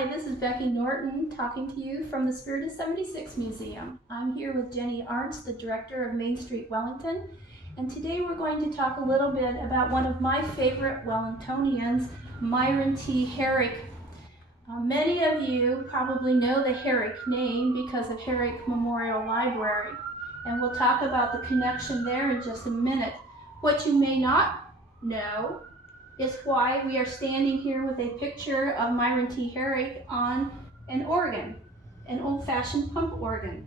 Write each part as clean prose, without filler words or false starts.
Hi, this is Becky Norton talking to you from the Spirit of 76 Museum. I'm here with Jenny Arntz, the director of Main Street Wellington, and today we're going to talk a little bit about one of my favorite Wellingtonians, Myron T. Herrick. Many of you probably know the Herrick name because of Herrick Memorial Library, and we'll talk about the connection there in just a minute. What you may not know is why we are standing here with a picture of Myron T. Herrick on an organ, an old-fashioned pump organ.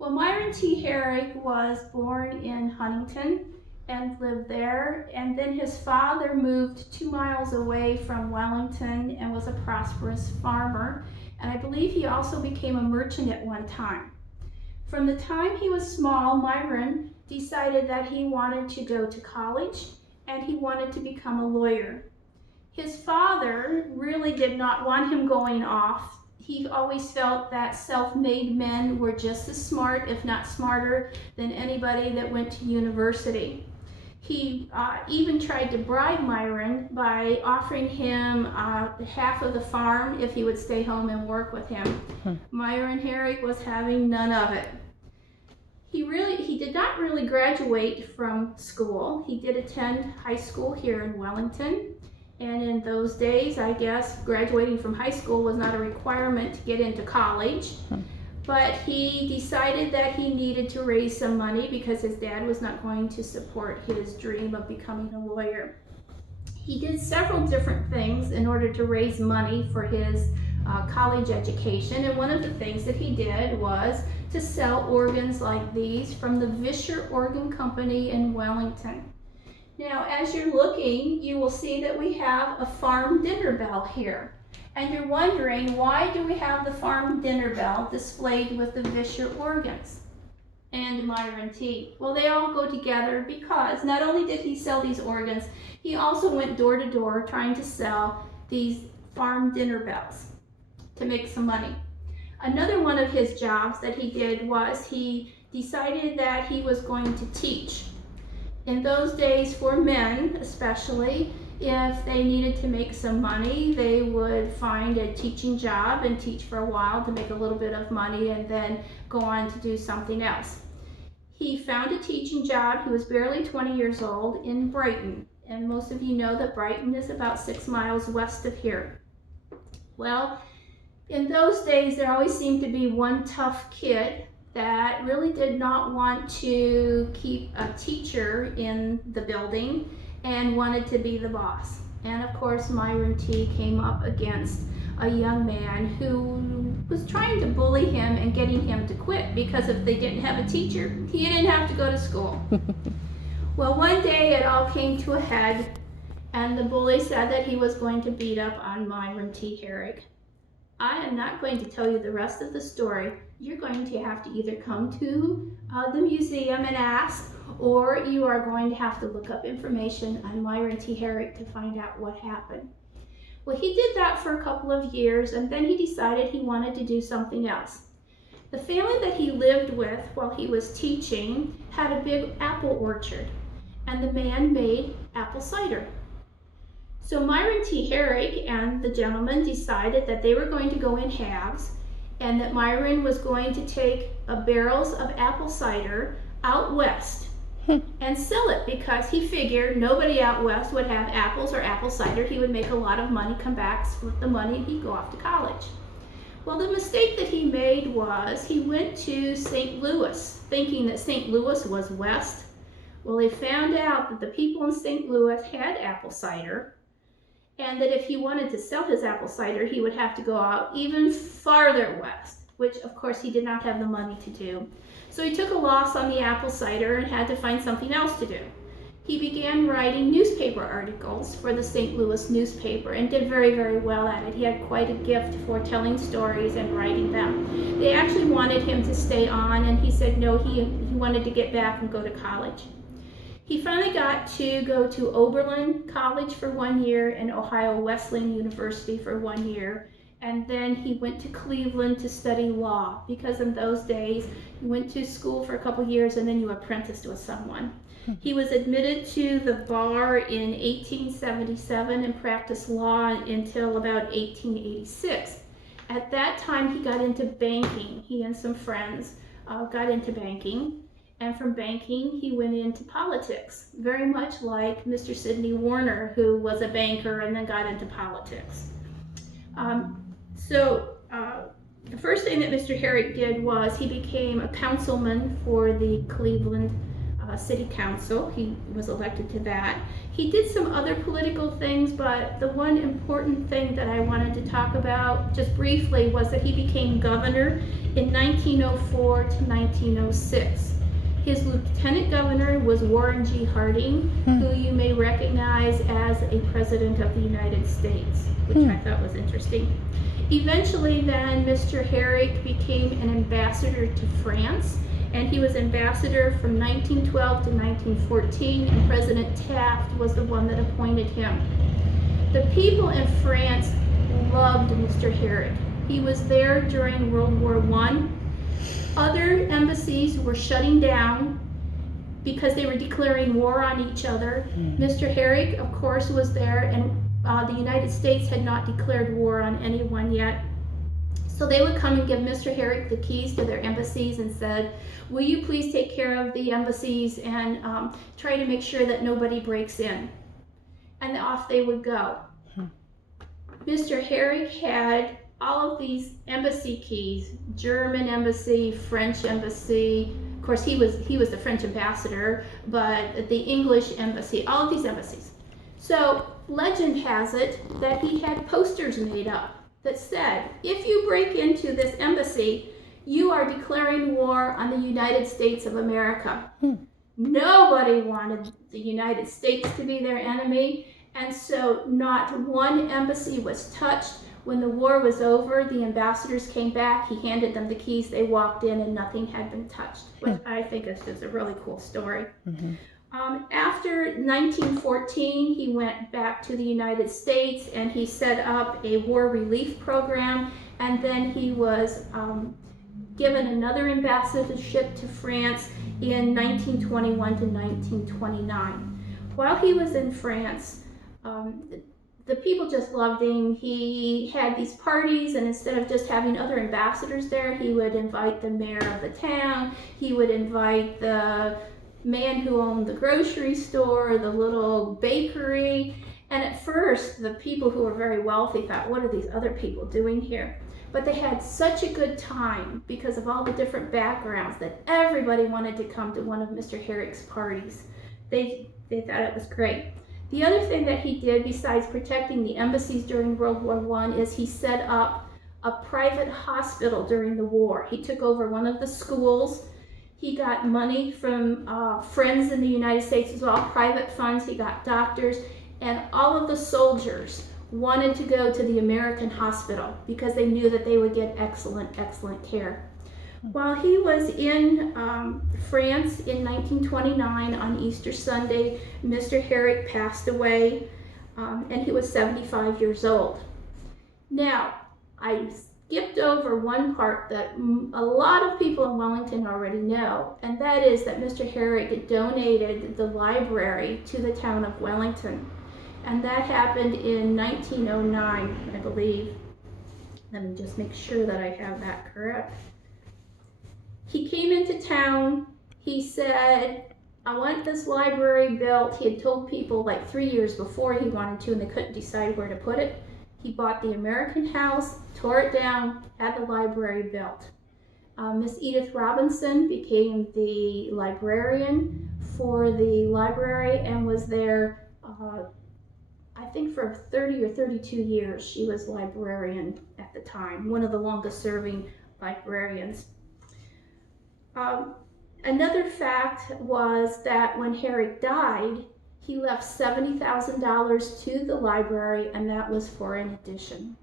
Well, Myron T. Herrick was born in Huntington and lived there, and then his father moved 2 miles away from Wellington and was a prosperous farmer, and I believe he also became a merchant at one time. From the time he was small, Myron decided that he wanted to go to college and he wanted to become a lawyer. His father really did not want him going off. He always felt that self-made men were just as smart, if not smarter, than anybody that went to university. He even tried to bribe Myron by offering him half of the farm if he would stay home and work with him. Myron Herrick was having none of it. He did not really graduate from school. He did attend high school here in Wellington. And in those days, I guess, graduating from high school was not a requirement to get into college. But he decided that he needed to raise some money because his dad was not going to support his dream of becoming a lawyer. He did several different things in order to raise money for his college education, and one of the things that he did was to sell organs like these from the Vischer Organ Company in Wellington. Now, as you're looking, you will see that we have a farm dinner bell here. And you're wondering, why do we have the farm dinner bell displayed with the Vischer organs and Myron T? Well, they all go together because not only did he sell these organs, he also went door to door trying to sell these farm dinner bells to make some money. Another one of his jobs that he did was he decided that he was going to teach. In those days, for men especially, if they needed to make some money, they would find a teaching job and teach for a while to make a little bit of money and then go on to do something else. He found a teaching job. He was barely 20 years old in Brighton, and most of you know that Brighton is about 6 miles west of here. Well, in those days, there always seemed to be one tough kid that really did not want to keep a teacher in the building and wanted to be the boss. And of course, Myron T came up against a young man who was trying to bully him and getting him to quit, because if they didn't have a teacher, he didn't have to go to school. Well, one day it all came to a head, and the bully said that he was going to beat up on Myron T. Herrick. I am not going to tell you the rest of the story. You're going to have to either come to the museum and ask, or you are going to have to look up information on Myron T. Herrick to find out what happened. Well, he did that for a couple of years, and then he decided he wanted to do something else. The family that he lived with while he was teaching had a big apple orchard, and the man made apple cider. So Myron T. Herrick and the gentleman decided that they were going to go in halves, and that Myron was going to take barrels of apple cider out west and sell it, because he figured nobody out west would have apples or apple cider. He would make a lot of money, come back with the money, and he'd go off to college. Well, the mistake that he made was he went to St. Louis thinking that St. Louis was west. Well, he found out that the people in St. Louis had apple cider, and that if he wanted to sell his apple cider, he would have to go out even farther west, which of course he did not have the money to do. So he took a loss on the apple cider and had to find something else to do. He began writing newspaper articles for the St. Louis newspaper and did very, very well at it. He had quite a gift for telling stories and writing them. They actually wanted him to stay on, and he said no, he wanted to get back and go to college. He finally got to go to Oberlin College for 1 year and Ohio Wesleyan University for 1 year. And then he went to Cleveland to study law, because in those days, you went to school for a couple years and then you apprenticed with someone. He was admitted to the bar in 1877 and practiced law until about 1886. At that time, he got into banking. He and some friends got into banking. And from banking, he went into politics, very much like Mr. Sidney Warner, who was a banker and then got into politics. The first thing that Mr. Herrick did was he became a councilman for the Cleveland City Council. He was elected to that. He did some other political things, but the one important thing that I wanted to talk about just briefly was that he became governor in 1904 to 1906. His lieutenant governor was Warren G. Harding, who you may recognize as a president of the United States, which I thought was interesting. Eventually then, Mr. Herrick became an ambassador to France, and he was ambassador from 1912 to 1914, and President Taft was the one that appointed him. The people in France loved Mr. Herrick. He was there during World War I. Other embassies were shutting down because they were declaring war on each other. Mr. Herrick, of course, was there, and the United States had not declared war on anyone yet. So they would come and give Mr. Herrick the keys to their embassies and said, will you please take care of the embassies and try to make sure that nobody breaks in? And off they would go. Mr. Herrick had all of these embassy keys, German embassy, French embassy. Of course, he was the French ambassador, but the English embassy, all of these embassies. So legend has it that he had posters made up that said, if you break into this embassy, you are declaring war on the United States of America. Nobody wanted the United States to be their enemy, and so not one embassy was touched. When the war was over, the ambassadors came back, he handed them the keys, they walked in, and nothing had been touched, which I think is just a really cool story. After 1914, he went back to the United States and he set up a war relief program, and then he was given another ambassadorship to France in 1921 to 1929. While he was in France, the people just loved him. He had these parties, and instead of just having other ambassadors there, he would invite the mayor of the town, he would invite the man who owned the grocery store, the little bakery. And at first, the people who were very wealthy thought, what are these other people doing here? But they had such a good time because of all the different backgrounds that everybody wanted to come to one of Mr. Herrick's parties. They thought it was great. The other thing that he did besides protecting the embassies during World War I is he set up a private hospital during the war. He took over one of the schools. He got money from friends in the United States as well, private funds. He got doctors, and all of the soldiers wanted to go to the American hospital because they knew that they would get excellent care. While he was in France in 1929 on Easter Sunday, Mr. Herrick passed away, and he was 75 years old. Now, I skipped over one part that a lot of people in Wellington already know, and that is that Mr. Herrick donated the library to the town of Wellington, and that happened in 1909, I believe. Let me just make sure that I have that correct. He came into town, he said, I want this library built. He had told people like 3 years before he wanted to, and they couldn't decide where to put it. He bought the American house, tore it down, had the library built. Miss Edith Robinson became the librarian for the library and was there, I think for 30 or 32 years. She was librarian at the time, one of the longest serving librarians. Another fact was that when Herrick died, he left $70,000 to the library, and that was for an addition.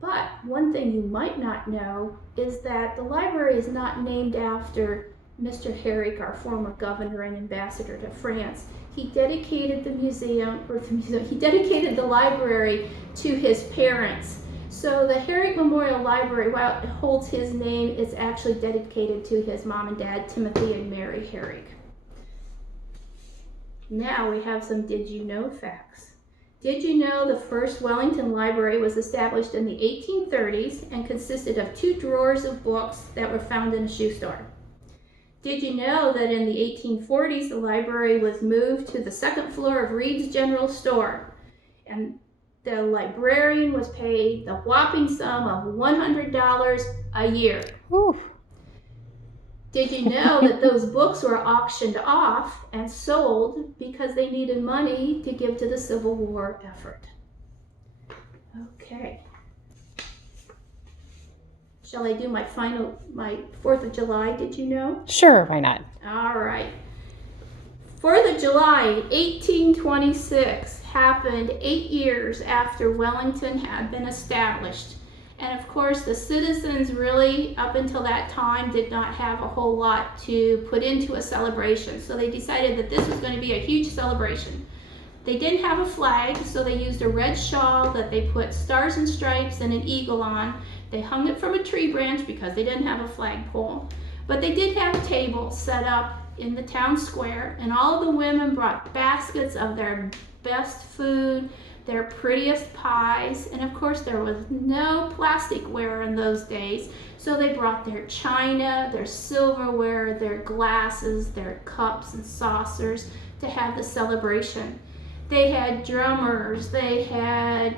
But one thing you might not know is that the library is not named after Mr. Herrick, our former governor and ambassador to France. He dedicated he dedicated the library to his parents. So the Herrick Memorial Library, while it holds his name, is actually dedicated to his mom and dad, Timothy and Mary Herrick. Now we have some did you know facts. Did you know the first Wellington Library was established in the 1830s and consisted of 2 drawers of books that were found in a shoe store? Did you know that in the 1840s the library was moved to the 2nd floor of Reed's General Store, and the librarian was paid the whopping sum of $100 a year? Whew. Did you know that those books were auctioned off and sold because they needed money to give to the Civil War effort? Okay. Shall I do my 4th of July, did you know? Sure, why not? All right. 4th of July, 1826, happened 8 years after Wellington had been established. And of course, the citizens really, up until that time, did not have a whole lot to put into a celebration. So they decided that this was going to be a huge celebration. They didn't have a flag, so they used a red shawl that they put stars and stripes and an eagle on. They hung it from a tree branch because they didn't have a flagpole. But they did have a table set up in the town square, and all of the women brought baskets of their best food, their prettiest pies, and of course there was no plasticware in those days, so they brought their china, their silverware, their glasses, their cups and saucers to have the celebration. They had drummers, they had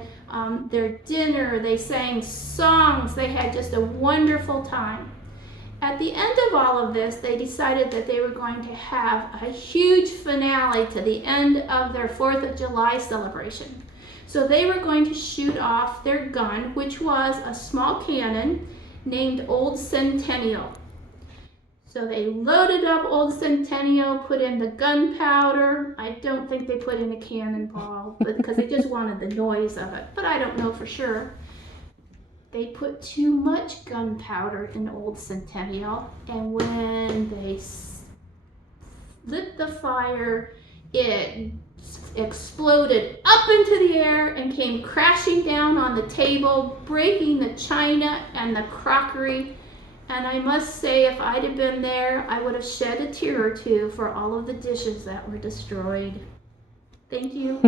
their dinner, they sang songs, they had just a wonderful time. At the end of all of this, they decided that they were going to have a huge finale to the end of their 4th of July celebration. So they were going to shoot off their gun, which was a small cannon named Old Centennial. So they loaded up Old Centennial, put in the gunpowder. I don't think they put in a cannonball, because they just wanted the noise of it, but I don't know for sure. They put too much gunpowder in Old Centennial, and when they lit the fire, it exploded up into the air and came crashing down on the table, breaking the china and the crockery. And I must say, if I'd have been there, I would have shed a tear or two for all of the dishes that were destroyed. Thank you.